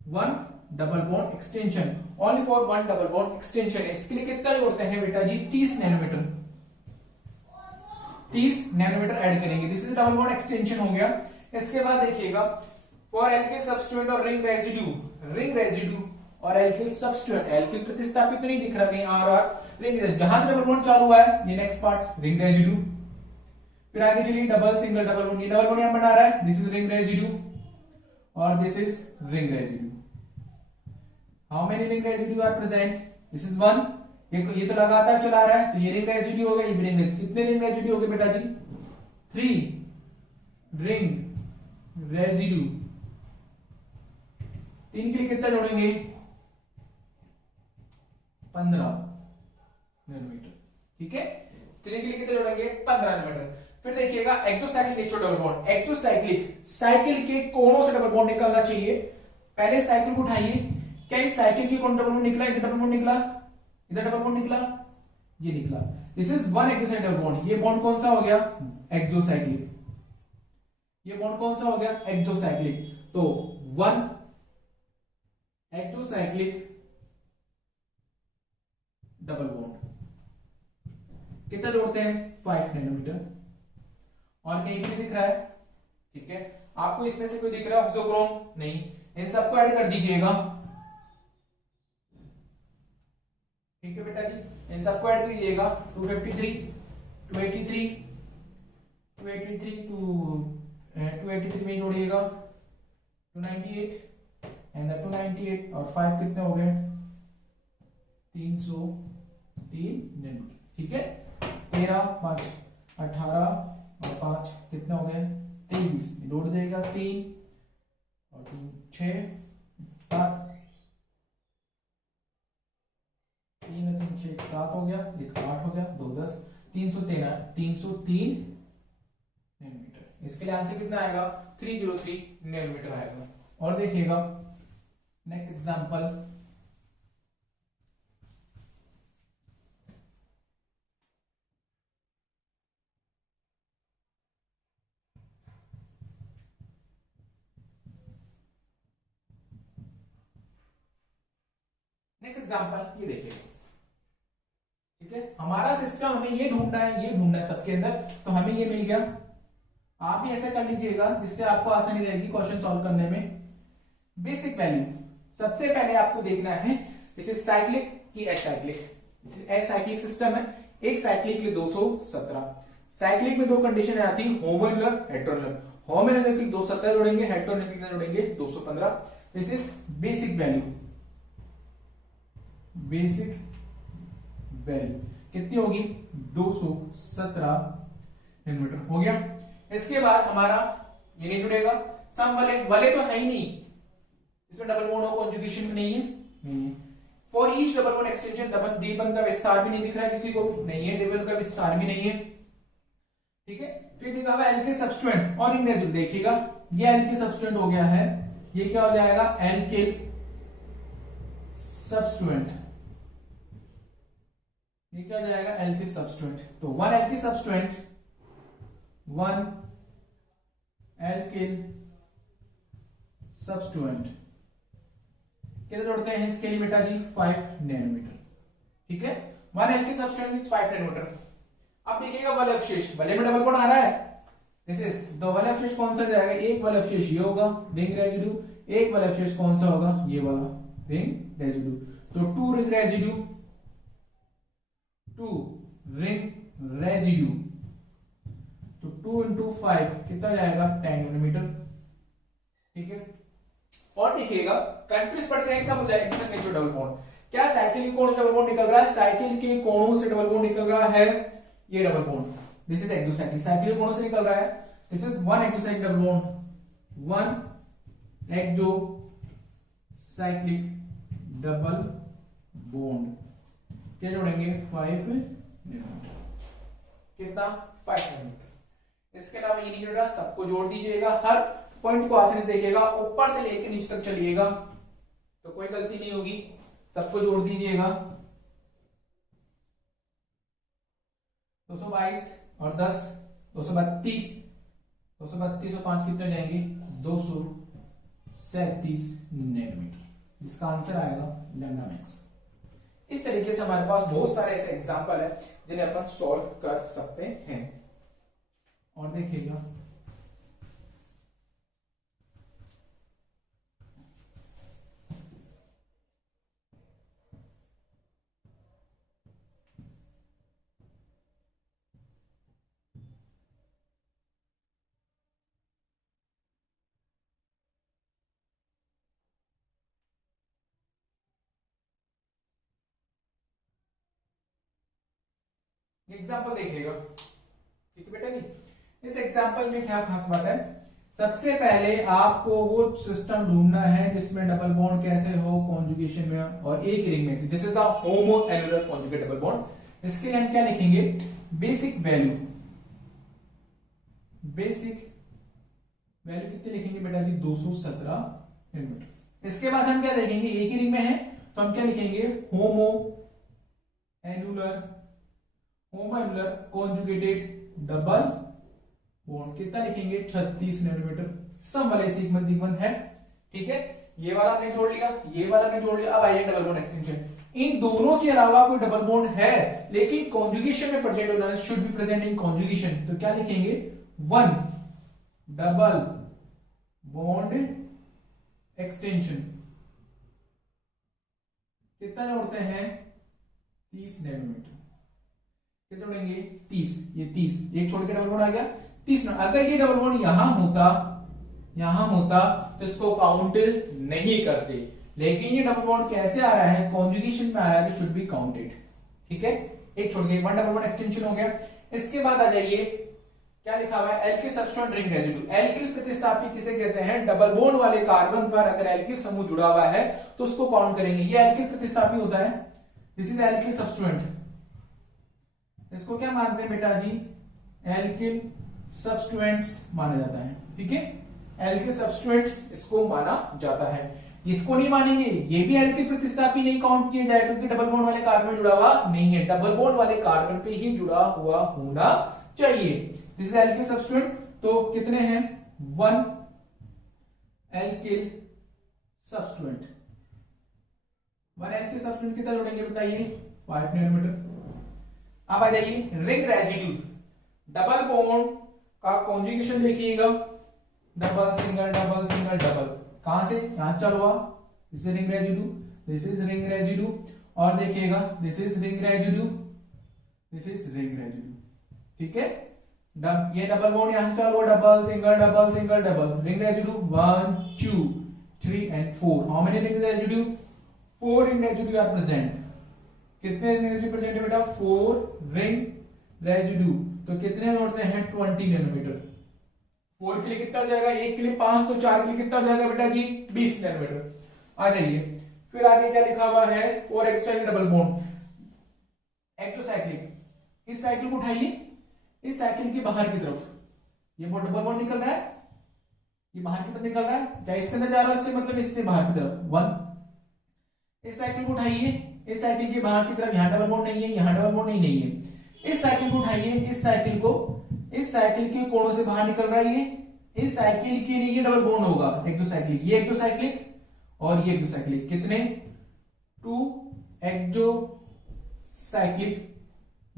1 double bond extension, only for 1 double bond extension है। इसके लिए कितना जोड़ते हैं बेटा जी? 30 नैनोमीटर। 30 नैनोमीटर ऐड करेंगे। This is double bond extension हो गया। इसके बाद देखिएगा फॉर एल्किल सब्स्टिट्यूएंट और रिंग रेजिड्यू और एल्किल सब्स्टिट्यूएंट, एल्किल प्रतिस्थापित नहीं दिख रहा कहीं आर रिंग, जहां से डबल बॉन्ड चालू हुआ है ये नेक्स्ट पार्ट रिंग रेजिड्यू। फिर आगे चलिए डबल सिंगल डबल बॉन्ड, ये डबल बॉन्ड यहां बना रहा है, दिस इज रिंग रेजिड्यू और this is ring residue. How many ring residue are present? This is 1। ये तो लगातार चला रहा है तो ये रिंग रेजिड्यू हो गया, ये रिंग रेजिड्यू। कितने रिंग रेजिड्यू हो गए बेटा जी? 3 रिंग रेजिड्यू। 3 के लिए कितना जोड़ेंगे? 15 नैनोमीटर। ठीक है, 3 के लिए कितना जोड़ेंगे? 15 नैनोमीटर। फिर देखिएगा exocyclic nature double bond, exocyclic, cycle के कोनों से डबल बॉन्ड निकलना चाहिए। पहले साइकिल को उठाइए, क्या इस साइकिल की कोन डबल बॉन्ड निकला? इधर डबल बॉन्ड निकला, इधर डबल बॉन्ड निकला, ये निकला। This is 1 exocyclic double bond. ये बॉन्ड कौन सा हो गया? एक्सोसाइक्लिक। ये बॉन्ड कौन सा हो गया? एक्सोसाइक्लिक। तो 1 एक्सोसाइक्लिक डबल बॉन्ड कितना जोड़ते हैं? 5 नैनोमीटर। और कहीं भी दिख रहा है? ठीक है, आपको इसमें से कोई दिख रहा है ऑक्सोक्रोम? नहीं, इन सबको ऐड कर दीजिएगा। ठीक है बेटा जी, इन सबको ऐड कीजिएगा। 253 283 283 में जोड़िएगा 298 एंड 298 और 5 कितने हो गए? 303 नैनोमीटर। ठीक है, 13 5 18 और 5 कितने हो गए? 23। जोड़ देगा 3 और 3 6 7, 3 और 3 6 7 हो गया, 1 8 हो गया, 2 10, 303 नैनोमीटर। इसके लिए आंसर कितना आएगा? 303 नैनोमीटर आएगा। और देखिएगा नेक्स्ट एग्जांपल, नेक्स्ट एग्जांपल ये देखिए। ठीक है, हमारा सिस्टम, हमें ये ढूंढना है, ये ढूंढना है सबके अंदर, तो हमें ये मिल गया। आप भी ऐसा कर लीजिएगा जिससे आपको आसानी रहेगी क्वेश्चन सॉल्व करने में। बेसिक वैल्यू सबसे पहले आपको देखना है दिस इज साइक्लिक की एसाइक्लिक। एसाइक्लिक सिस्टम है, एक साइक्लिक के लिए 217। साइक्लिक में दो कंडीशन आती है, होमोन्युलर हेटेरोन्युलर। होमोन्युलर के लिए 217 जोड़ेंगे, हेटेरोन्युलर के लिए जोड़ेंगे 215। This is basic value. Basic value कितनी होगी? 217 नैनोमीटर हो गया। इसके बाद हमारा ये नहीं जुड़ेगा, सम वाले वाले तो है ही नहीं, इसमें डबल बॉन्ड और कॉन्जुगेशन नहीं है, नहीं है। For each double bond extension D bond का विस्तार भी नहीं दिख रहा है किसी को, नहीं है, डी बॉन्ड का विस्तार भी नहीं है, ठीक है। फिर दिखा हुआ एल्किल सब्स्टिट्यूएंट और इनरेजिड, देखिएगा ये एल्किल सब्स्टिट्यूएंट हो गया है, ये क्या हो जाएगा? एल्किल सब्स्टिट्यूएंट, ये क्या हो जाएगा? Alkyl substituent. तो one alkyl substituent, one alkyl substituent कितने जोड़ते हैं इसके लिए बेटा जी? 5 नैनोमीटर, ठीक है। One alkyl substituent is 5 nanometer. अब देखिएगा वल अवशेष, वले में डबल बॉन्ड आ रहा है, दिस इज द वल अवशेष कौन सा जाएगा? एक वल अवशेष ये होगा रिंग रेजिड्यू, एक वल अवशेष कौन सा होगा? ये वाला रिंग रेजिड्यू। तो 2 रिंग रेजिड्यू, 2 रिंग रेजिड्यू, तो 2 into 5 कितना जाएगा? 10 नैनोमीटर, ठीक है। और देखिएगा कंट्रीज पढ़ते हैं, सब हो जाएगा नेचुरल डबल बॉन्ड। क्या साइकिल के कोण से डबल बॉन्ड निकल रहा है? साइकिल के कोणों से डबल बॉन्ड निकल रहा है, ये double bond, this is exocyclic. Cycle के कोणों से निकल रहा है, this is one exocyclic double bond, one exocyclic double bond क्या जोड़ेंगे? 5 नैनोमीटर, कितना? 5 नैनोमीटर। इसके अलावा ये नहीं जोड़ा, सबको जोड़ दीजिएगा, हर पॉइंट को आसानी से देखिएगा, ऊपर से लेकर नीचे तक चलिएगा तो कोई गलती नहीं होगी, सबको जोड़ दीजिएगा। 222 और 10 232, 232 और 5 कितने जाएंगे? 237 नैनोमीटर। इसका आंसर आएगा लैम्डा मैक्स। इस तरीके से हमारे पास बहुत सारे ऐसे एग्जांपल है जिन्हें अपन सॉल्व कर सकते हैं। और देखिएगा एग्जाम्पल देखिएगा, ठीक है बेटा जी। इस एग्जाम्पल में क्या खास बात है? सबसे पहले आपको वो सिस्टम ढूंढना है जिसमें डबल बॉन्ड कैसे हो कॉन्जुगेशन में और एक रिंग में। This is the homoannular conjugate double bond. इसके लिए हम क्या लिखेंगे? बेसिक वैल्यू, बेसिक वैल्यू कितने लिखेंगे बेटा जी? 217 नैनोमीटर। इसके बाद हम क्या देखेंगे? एक ही रिंग में है तो हम क्या लिखेंगे? होमोएनुलर कॉन्जुगेटेड डबल बॉन्ड कितना लिखेंगे? 36 नैनोमीटर। सम वाले सिग्मा है, ठीक है। ये वाला हमने जोड़ लिया, ये वाला हमने जोड़ लिया। अब आइए डबल बॉन्ड एक्सटेंशन। इन दोनों के अलावा कोई डबल बॉन्ड है लेकिन कॉन्जुगेशन में प्रेजेंट होना है, should be present in conjugation, तो क्या लिखेंगे? 1 डबल बॉन्ड एक्सटेंशन कितना जोड़ते हैं? 30 नैनोमीटर। कितना जोड़ेंगे? 30। ये 30 एक छोड़ के डबल बॉन्ड आ गया 30। अगर ये डबल बॉन्ड यहां होता तो इसको काउंट नहीं करते, लेकिन ये डबल बॉन्ड कैसे आ रहा है? कॉन्जुगेशन में आ रहा है तो शुड बी काउंटेड, ठीक है। एक छोड़ के 1 डबल बॉन्ड एक्सटेंशन हो गया। इसके बाद आ जाइए, क्या लिखा हुआ है? Alkyl substituent ring residue. Alkyl प्रतिस्थापी किसे कहते हैं? डबल बॉन्ड वाले कार्बन पर अगर एल्किल समूह जुड़ा हुआ है तो उसको काउंट करेंगे। ये एल्किल प्रतिस्थापी होता है, दिस इज एल्किल सब्स्टिट्यूएंट। इसको क्या मानते हैं बेटा जी? एल्किल सब्स्टिट्यूएंट्स माना जाता है, ठीक है। एल्किल सब्स्टिट्यूएंट्स इसको माना जाता है। इसको नहीं मानेंगे, ये भी एल्किल प्रतिस्थापी नहीं काउंट किया जाए क्योंकि डबल बॉन्ड वाले कार्बन जुड़ा हुआ नहीं है। डबल बॉन्ड वाले कार्बन पे ही जुड़ा हुआ होना चाहिए। This is alkyl substituent. तो कितने हैं? 1 एल्किल सब्स्टिट्यूएंट। 1 एल्किल सब्स्टिट्यूएंट कितना जोड़ेंगे बताइए? 5 नैनोमीटर। अब आ जाइए रिंग रेजिड्यू। डबल बॉन्ड का कॉन्जुगेशन देखिएगा, double single double single double. कहां से? यहां से चालू हुआ, this is ring residue, this is ring residue, और देखिएगा this is ring residue, this is ring residue. ठीक है, ये डबल बॉन्ड यहां से चालू हुआ, double single double single double, ring residue 1 2 3 and 4। How many ring residue? 4 ring residue are present. कितने रिंग रेजिड्यू प्रेजेंट है बेटा? 4 रिंग रेजिड्यू। तो कितने होते हैं? 20 नैनोमीटर। 4 के लिए कितना हो जाएगा? 1 के लिए 5, तो 4 के लिए कितना हो जाएगा बेटा जी? 20 नैनोमीटर। आ जाइए, फिर आगे क्या लिखा हुआ है? 4 एक्सोसाइक्लिक डबल बॉन्ड, एक्सोसाइक्लिक। इस साइकिल को उठाइए, इस साइकिल के बाहर की तरफ ये डबल बॉन्ड निकल रहा है, ये बाहर की तरफ निकल रहा है, चाहे इसके अंदर जा रहा है इससे मतलब इससे बाहर की तरफ 1। इस साइकिल को उठाइए, इस साइकिल के बाहर की तरफ, यहां डबल बॉन्ड नहीं है, यहां डबल बॉन्ड नहीं है। इस साइकिल को उठाइए, इस साइकिल को, इस साइकिल के कोणों से बाहर निकल रहा है ये, इस साइकिल के लिए ये डबल बॉन्ड होगा एक्सोसाइक्लिक, ये एक्सोसाइक्लिक और ये एक्सोसाइक्लिक। कितने? 2 एक्सोसाइक्लिक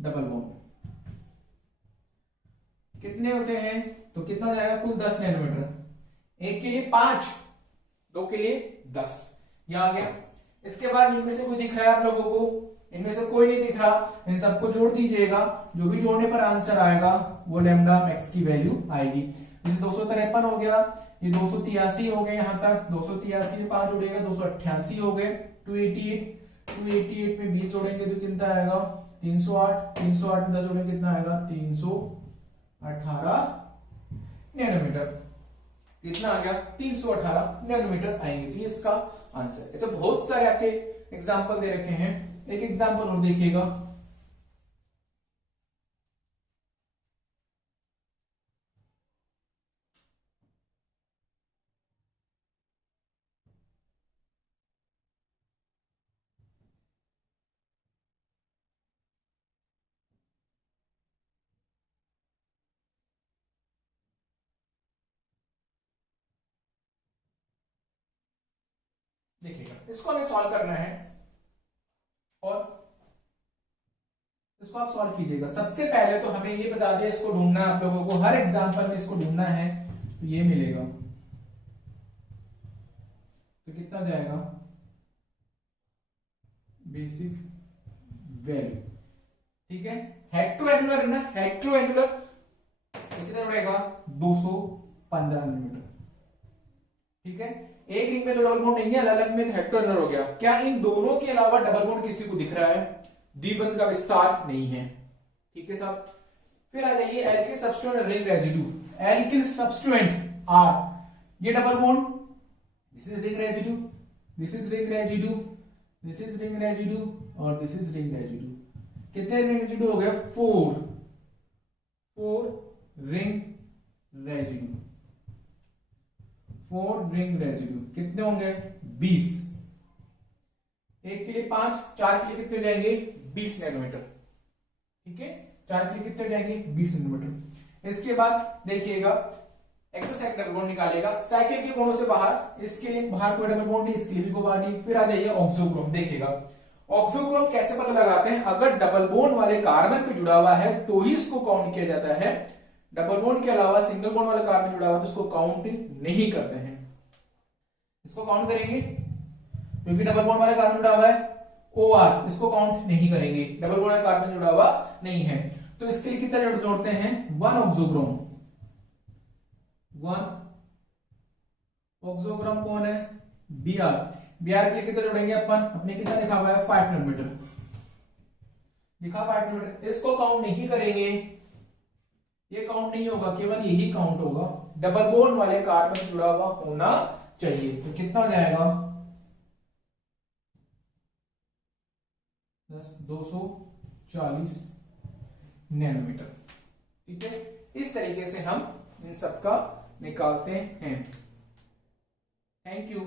डबल बॉन्ड। कितने होते हैं? तो कितना हो जाएगा? कुल 10 नैनोमीटर। एक के लिए 5, 2 के लिए 10। यहां आ गया। इसके बाद इनमें से कोई दिख रहा है आप लोगों को? इनमें से कोई नहीं दिख रहा, इन सबको जोड़ दीजिएगा। जो भी जोड़ने पर आंसर आएगा वो लैम्डा मैक्स की वैल्यू आएगी। जैसे 253 हो गया, ये 283 हो गए, यहां तक 283 में 5 जोड़ेगा 288 हो गए। 288 में 20 जोड़ेंगे तो कितना आएगा? 308, 308 में 10 जोड़ेंगे कितना आएगा? 318 नैनोमीटर। कितना आ गया? 318 नैनोमीटर आएंगे। तो ये इसका आंसर। ऐसे बहुत सारे आपके एग्जाम्पल दे रखे हैं, एक एग्जाम्पल और देखिएगा। देखिएगा, इसको हमें सॉल्व करना है और इसको आप सॉल्व कीजिएगा। सबसे पहले तो हमें ये बता दिया, इसको ढूंढना है आप लोगों को, हर एग्जांपल में इसको ढूंढना है। तो ये मिलेगा, तो कितना जाएगा? Basic value. ठीक है, हेक्टोएनुलर है ना, हेक्टोएनुलर तो कितना रहेगा? 215 नैनोमीटर। ठीक है, एक रिंग में तो डबल बॉन्ड नहीं है, अलग में हेक्टोएनुलर हो गया। क्या इन दोनों के अलावा डबल बॉन्ड किसी को दिख रहा है? द्विबंध का विस्तार नहीं है। ठीक है साहब, फिर आ जाइए alkyl substituent ring residue. Alkyl substituent R, ये double bond, this is ring residue, this is ring residue, this is ring residue और दिस इज रिंग रेजिड्यू। कितने रिंग रेजिड्यू हो गए? 4 रिंग रेजिड्यू, 4 रिंग रेजिड्यू। कितने होंगे? 20। एक के लिए 5, 4 के लिए कितने हो जाएंगे? 20 नैनोमीटर। ठीक है, 4 के लिए कितने हो जाएंगे? 20 नैनोमीटर। इसके बाद देखिएगा, एक्सोसाइक्लिक डबल बॉन्ड निकालेगा साइकिल के कोणों से बाहर, इसके लिए बाहर कोई डबल बॉन्ड नहीं, इसके लिए भी कोई बाहर नहीं। फिर आ जाइए ऑक्सोक्रोम। देखिएगा ऑक्सोक्रोम कैसे पता लगाते हैं? अगर डबल बॉन्ड वाले कार्बन पे जुड़ा हुआ है तो ही इसको काउंट किया जाता है, डबल बॉन्ड के अलावा सिंगल बॉन्ड वाला कार्बन जुड़ा हुआ है तो इसको काउंट नहीं करते हैं। इसको काउंट करेंगे क्योंकि डबल बॉन्ड वाला कार्बन जुड़ा हुआ है, OR, इसको काउंट नहीं करेंगे, डबल बॉन्ड वाला कार्बन जुड़ा हुआ नहीं है। तो इसके लिए कितना जोड़ते हैं? 1 ऑक्सोक्रोम। 1 ऑक्सोक्रोम कौन है? Br। Br के लिए कितना जोड़ेंगे अपन? अपने कितना लिखा हुआ है? 5 नैनोमीटर लिखा, 5 नैनोमीटर। इसको काउंट नहीं करेंगे, ये काउंट नहीं होगा, केवल यही काउंट होगा। डबल बॉन्ड वाले कार्बन जुड़ा हुआ होना चाहिए। तो कितना हो जाएगा? 240 नैनोमीटर। ठीक है, इस तरीके से हम इन सबका निकालते हैं। Thank you.